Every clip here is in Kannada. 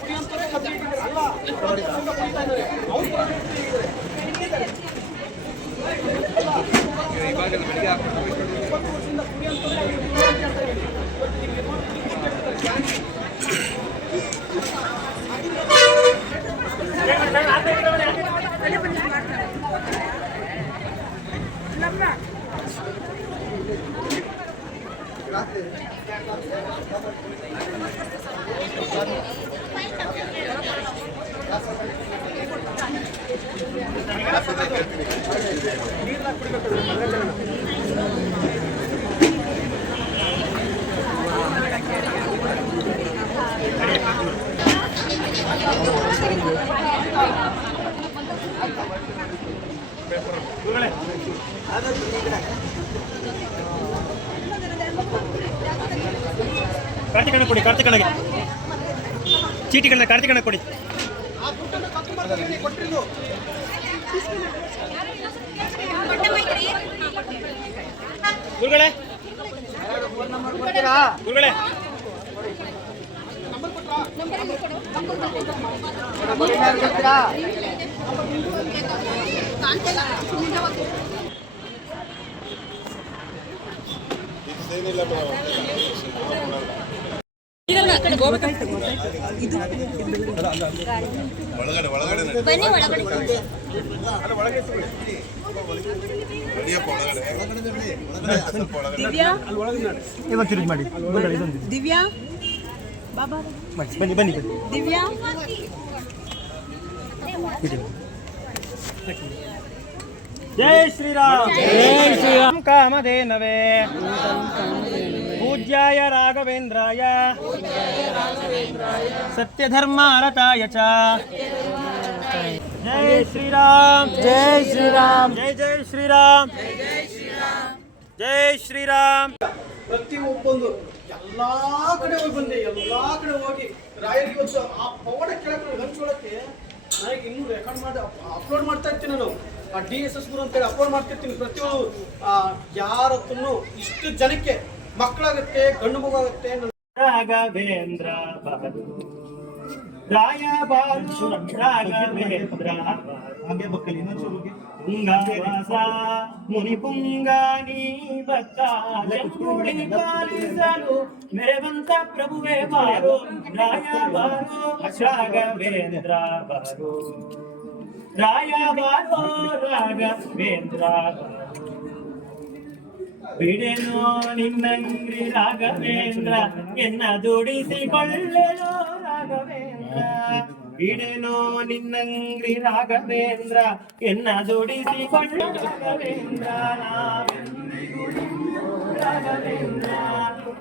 ಕುಡಿಯುವಂತವರೇ ಕಮ್ಮಿ ಆಗಿದ್ದಾರೆ ಅಲ್ಲ, 20 ವರ್ಷದಿಂದ ಕುಡಿತಾ ಇದ್ದಾರೆ, ಅವ್ರು ಕೂಡ ಆಗಿದ್ದಾರೆ. ಇವಾಗ 20 ವರ್ಷದಿಂದ ಕುಡಿಯುವಂತವರೇ ಕಾರ್ತಿಕಣ್ಣ ಕೊಡಿ, ಕಾರ್ತಿಕಣ್ಣಗೆ ಚೀಟಿಗಳನ್ನ ಕಾರ್ತಿಕಣ್ಣ ಕೊಡಿ. ಗುರುಗಳೇ ಗುರುಗಳೇ ಬನ್ನಿ ಒಳಗಡೆ ದಿವ್ಯಾ ಬಾಬಾ ಬನ್ನಿ ಬನ್ನಿ ದಿವ್ಯಾ ಜೈ ಶ್ರೀರಾಮ್ ಜೈ ಶ್ರೀರಾಮ್ ಕಾಮಧೇನವೇ पूज्याय राघवेन्द्राय सत्यधर्मारताय च जय श्रीराम जय श्रीराम जय जय श्रीराम जय श्रीराम. ಪ್ರತಿಯೊಬ್ಬೊಂದು ಎಲ್ಲಾ ಕಡೆ ಹೋಗಿ ಬಂದೆ, ಎಲ್ಲಾ ಕಡೆ ಹೋಗಿ ರಾಯರಿಗೆ ಇವತ್ತು ಆ ಪವಾಡ ಕೆಳಗೆ ಹಂಚ್ಕೊಳ್ಳೋಕ್ಕೆ ನನಗೆ ಇನ್ನೂ ರೆಕಾರ್ಡ್ ಮಾಡಿ ಅಪ್ಲೋಡ್ ಮಾಡ್ತಾ ಇರ್ತೀನಿ. ನಾನು ಆ DSS ಗುರು ಅಂತೇಳಿ ಅಪ್ಲೋಡ್ ಮಾಡ್ತಿರ್ತೀನಿ. ಪ್ರತಿಯೊಂದು ಯಾರತ್ತೂ ಇಷ್ಟು ಜನಕ್ಕೆ ಮಕ್ಕಳಾಗುತ್ತೆ, ಗಂಡು ಮಗುವಾಗುತ್ತೆ. ರಾಘವೇಂದ್ರ ರಾಯ ಬಾಲು ರಾಘವೇಂದ್ರ ಹಾಗೆ ಮಕ್ಕಳು ಇನ್ನೊಂದು ಪುಂಗವಾಸ ಮುನಿ ಪುಂಗಾನಿ ಭಕ್ತ ಪಾಲಿಸಲು ಮೆರೆವಂತ ಪ್ರಭುವೇ ಬಾರು ರಾಯ ಬಾರು ರಾಘವೇಂದ್ರ ಬಾರು ರಾಯ ಬಾರು ರಾಘವೇಂದ್ರ ಬಿಡೆನೋ ನಿನ್ನಂಗ್ರಿ ರಾಘವೇಂದ್ರ ಎನ್ನ ದುಡಿಸಿಕೊಳ್ಳೆನೋ ರಾಘವೇಂದ್ರ ಬಿಡೆನೋ ನಿನ್ನಂಗ್ರಿ ರಾಘವೇಂದ್ರ ಎನ್ನ ದುಡಿಸಿಕೊಳ್ಳ ರಾಘವೇಂದ್ರ ರಾಘವೇಂದ್ರ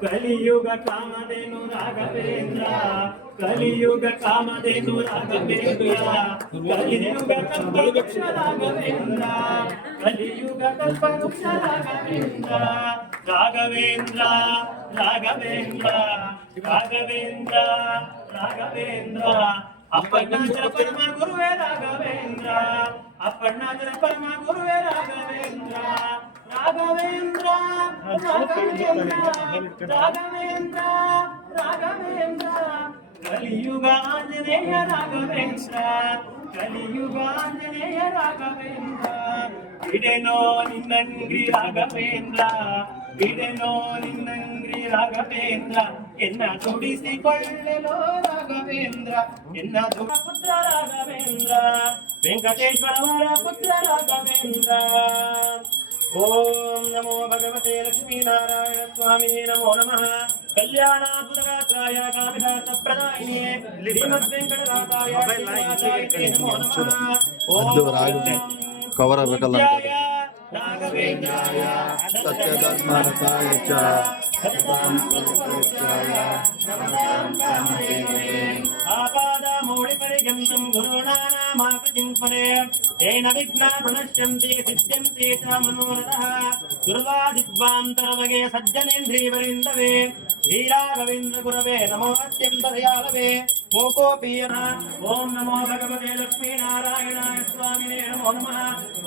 ಕಲಿಯುಗ ಕಾಮಧೇನು ರಾಘವೇಂದ್ರ ಕಲಿಯುಗ ಕಾಮಧೇನು ರಾಘವೇಂದ್ರ ಕಲಿಯುಗ ಕಲ್ಪವೃಕ್ಷ ರಾಘವೇಂದ್ರ ಕಲಿಯುಗ ಕಲ್ಪವೃಕ್ಷ ರಾಘವೇಂದ್ರ ರಾಘವೇಂದ್ರ ರಾಘವೇಂದ್ರ ರಾಘವೇಂದ್ರ ರಾಘವೇಂದ್ರ ಅಪ್ಪಣ್ಣಾಚರ ಪರಮ ಗುರುವೇ ರಾಘವೇಂದ್ರ ಅಪ್ಪಣ್ಣಾಚರ ಪರಮ ಗುರುವೇ ರಾಘವೇಂದ್ರ ರಾಘವೇಂದ್ರ ರಾಘವೇಂದ್ರ ರಾಘವೇಂದ್ರ ರಾಘವೇಂದ್ರ ಕಲಿಯುಗ ಆಂಜನೇಯ ರಾಘವೇಂದ್ರ ಕಲಿಯುಗ ಆಂಜನೇಯ ರಾಘವೇಂದ್ರ ಬಿಡೆನೋ ನಿನ್ನಂಗ್ರಿ ರಾಘವೇಂದ್ರ ಬಿಡೆನೋ ನಿನ್ನಂಗ್ರಿ ರಾಘವೇಂದ್ರ ಎನ್ನ ತುಡಿಸಿಕೊಳ್ಳೆನೋ ರಾಘವೇಂದ್ರ ಎನ್ನ ಪುತ್ರ ರಾಘವೇಂದ್ರ ವೆಂಕಟೇಶ್ವರವರ ಪುತ್ರ ರಾಘವೇಂದ್ರ. ಓಂ ನಮೋ ಭಗವತೆ ಲಕ್ಷ್ಮೀನಾರಾಯಣ ಸ್ವಾಮಿನೇ ನಮೋ ನಮಃ. ಕಲ್ಯಾಣಾದ್ಭುತಗಾತ್ರಾಯ ಕಾಮಿತಾರ್ಥಪ್ರದಾಯಿನೇ ಶ್ರೀಮದ್ವೆಂಕಟನಾಥಾಯ ನಮೋ ನಮಃ. ಓಂ ಕವರ್ ಆಗಬೇಕಲ್ಲ ರಾಘವೇಂದ್ರಾಯ ಸತ್ಯಧರ್ಮರತಾಯ ಚ ಆಪಾದ ಮೌಳಿ ಪರಿಗಂತಂ ಗುರುಣಾನಾಮಾಕೃತಿಂ ಪರೇ ತೇನ ವಿಘ್ನಾ ಪ್ರಣಶ್ಯಂತಿ ಸಿದ್ಧ್ಯಂತಿ ಚ ಮನೋರಥಃ ದುರ್ವಾದಿದ್ವಾಂತರವಗೆ ಸಜ್ಜನೇಂದ್ರಿಯವರಿಂದವೇ ಶ್ರೀರಾಘವೇಂದ್ರ ಗುರವೇ ನಮೋ ಅತ್ಯಂತ ದಯಾಳವೇ ಮೋಕೋಪೀಯನ. ಓಂ ನಮೋ ಭಗವತೆ ಲಕ್ಷ್ಮೀನಾರಾಯಣಾಯ ಸ್ವಾಮಿನೇ ನಮೋ ನಮಃ.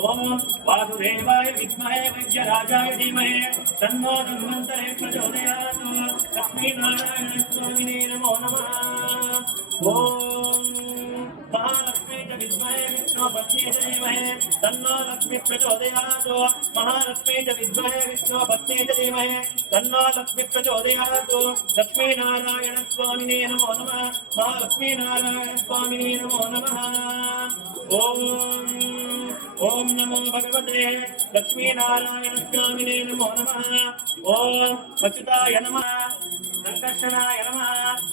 ಓಂ ವಾಸುದೇವಾಯ ವಿದ್ಮಹೇ ವೈದ್ಯರಾಜಾಯ ಧೀಮಹಿ ತನ್ನೋ ಧನ್ವಂತರೇ ಪ್ರಚೋದಯಾತ್. ಲಕ್ಷ್ಮೀನಾರಾಯಣ ಸ್ವಾಮಿನೇ ನಮೋ ನಮಃ. ओम महालक्ष्मी च विद्महे विष्णुपत्नी च धीमहि तन्नो लक्ष्मी प्रचोदयात् महालक्ष्मी च विद्महे विष्णुपत्नी च धीमहि तन्नो लक्ष्मी प्रचोदयात् लक्ष्मीनारायण स्वामिने नमो नमः महालक्ष्मी नारायण स्वामिने नमो नमः ओम नमो भगवते लक्ष्मीनारायण स्वामिने नमो नमः ओम अच्युताय नमः संकर्षणाय नमः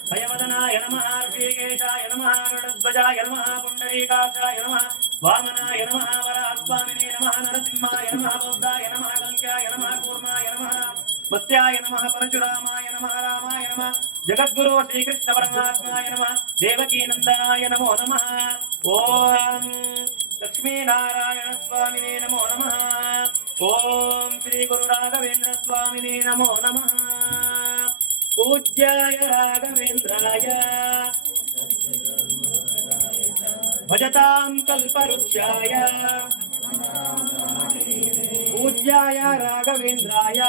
भयवदनाय नमः ऋषिकेशाय नमः गरुडध्वजाय नमः पुण्डरीकाक्षाय नमः वामनाय नमः वराहस्वामिने नमः नरसिंहाय नमः बौद्धाय नमः कल्क्याय नमः कूर्माय नमः मत्स्याय नमः परशुरामाय नमः रामाय नमः जगद्गुरो श्रीकृष्ण परमात्माय नमः देवकीनन्दनाय नमो नमः ओम लक्ष्मीनारायण स्वामिने नमो नमः ओम श्री गुरु राघवेंद्र स्वामिने नमो नमः पूज्याय राघवेंद्राय भजतां कल्पवृक्षाय पूज्याय राघवेंद्राय